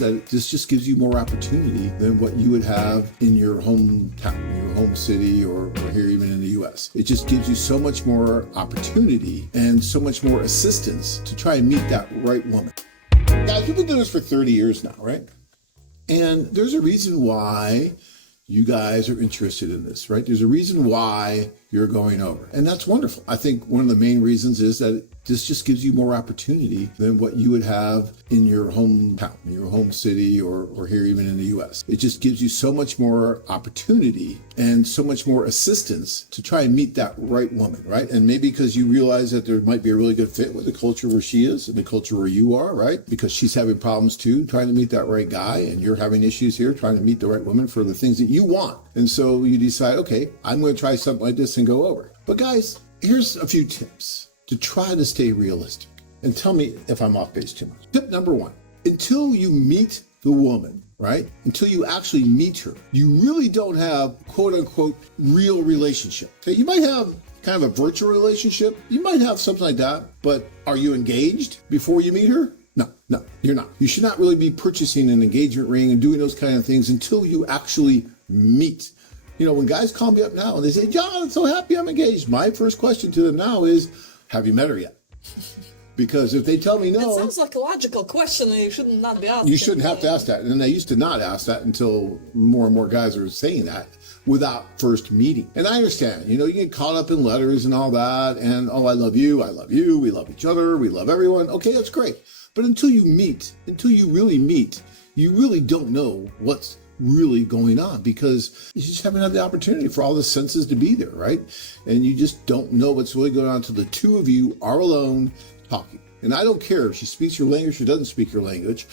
that this just gives you more opportunity than what you would have in your hometown, your home city, or here even in the US. It just gives you so much more opportunity and so much more assistance to try and meet that right woman. Guys, we've been doing this for 30 years now, right? And there's a reason why you guys are interested in this, right? There's a reason why you're going over. And that's wonderful. I think one of the main reasons is that this just gives you more opportunity than what you would have in your hometown, your home city, or here even in the US. It just gives you so much more opportunity and so much more assistance to try and meet that right woman, right? And maybe because you realize that there might be a really good fit with the culture where she is and the culture where you are, right? Because she's having problems too, trying to meet that right guy, and you're having issues here, trying to meet the right woman for the things that you want. And so you decide, okay, I'm going to try something like this and go over. But guys, here's a few tips to try to stay realistic. And tell me if I'm off base too much. Tip number one, until you meet the woman, right? Until you actually meet her, you really don't have quote unquote real relationship. Okay, you might have kind of a virtual relationship. You might have something like that, but are you engaged before you meet her? No, you're not. You should not really be purchasing an engagement ring and doing those kind of things until you actually meet. You know, when guys call me up now and they say, John, I'm so happy I'm engaged, my first question to them now is, have you met her yet? Because if they tell me no... It sounds like a logical question and you should not be asking. You shouldn't have to ask that. And I used to not ask that until more and more guys are saying that without first meeting. And I understand, you know, you get caught up in letters and all that, and, oh, I love you, we love each other, we love everyone. Okay, that's great. But until you really meet, you really don't know what's really going on, because you just haven't had the opportunity for all the senses to be there, right? And you just don't know what's really going on until the two of you are alone talking. And I don't care if she speaks your language or doesn't speak your language.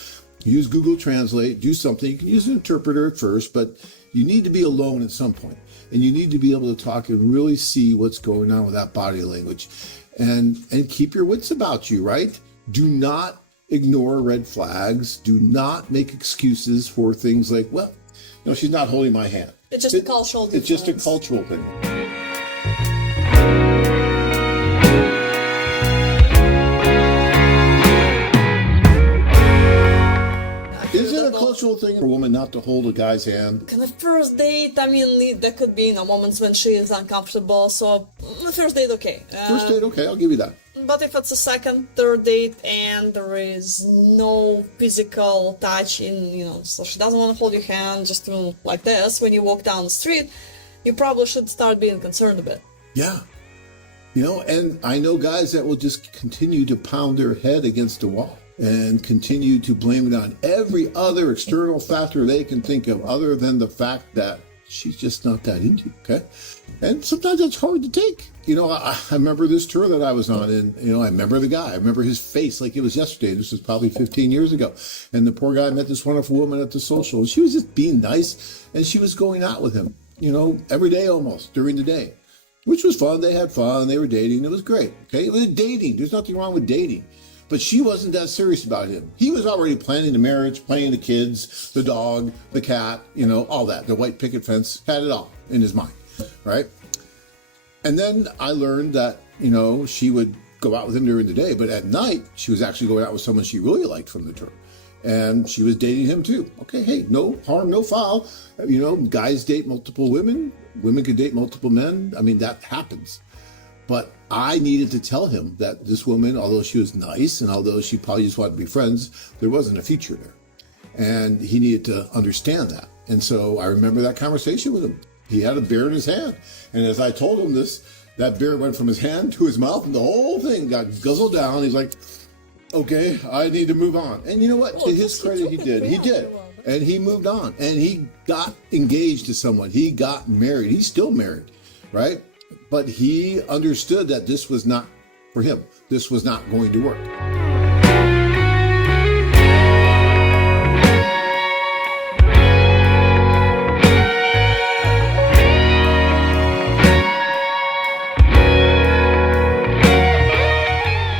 Use Google Translate, do something. You can use an interpreter at first, but you need to be alone at some point. And you need to be able to talk and really see what's going on with that body language. And keep your wits about you, right? Do not ignore red flags. Do not make excuses for things like, well, you know, she's not holding my hand. It's just a cultural difference. It's just a cultural thing. Is it a cultural thing for a woman not to hold a guy's hand? On the first date, I mean, there could be moments when she is uncomfortable, so the first date, okay. First date, okay, I'll give you that. But if it's a second, third date, and there is no physical touch so she doesn't want to hold your hand just like this when you walk down the street, you probably should start being concerned a bit. Yeah. You know, and I know guys that will just continue to pound their head against the wall and continue to blame it on every other external factor they can think of other than the fact that she's just not that into you, okay? And sometimes that's hard to take. You know, I remember this tour that I was on, and, I remember the guy. I remember his face like it was yesterday. This was probably 15 years ago. And the poor guy met this wonderful woman at the social, and she was just being nice, and she was going out with him, every day almost, during the day, which was fun. They had fun. They were dating. It was great, okay? It was dating. There's nothing wrong with dating. But she wasn't that serious about him. He was already planning the marriage, planning the kids, the dog, the cat, all that. The white picket fence, had it all in his mind, right? And then I learned that, she would go out with him during the day, but at night, she was actually going out with someone she really liked from the tour. And she was dating him too. Okay, hey, no harm, no foul. Guys date multiple women. Women could date multiple men. I mean, that happens. But I needed to tell him that this woman, although she was nice and although she probably just wanted to be friends, there wasn't a future there. And he needed to understand that. And so I remember that conversation with him. He had a beer in his hand. And as I told him this, that beer went from his hand to his mouth and the whole thing got guzzled down. He's like, okay, I need to move on. And you know what? To his credit, he did. He did. And he moved on. And he got engaged to someone. He got married. He's still married, right? But he understood that this was not for him. This was not going to work.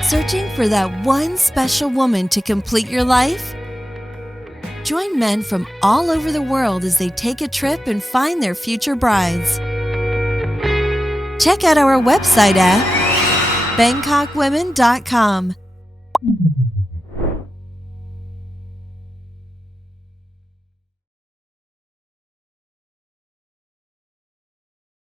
Searching for that one special woman to complete your life? Join men from all over the world as they take a trip and find their future brides. Check out our website at BangkokWomen.com.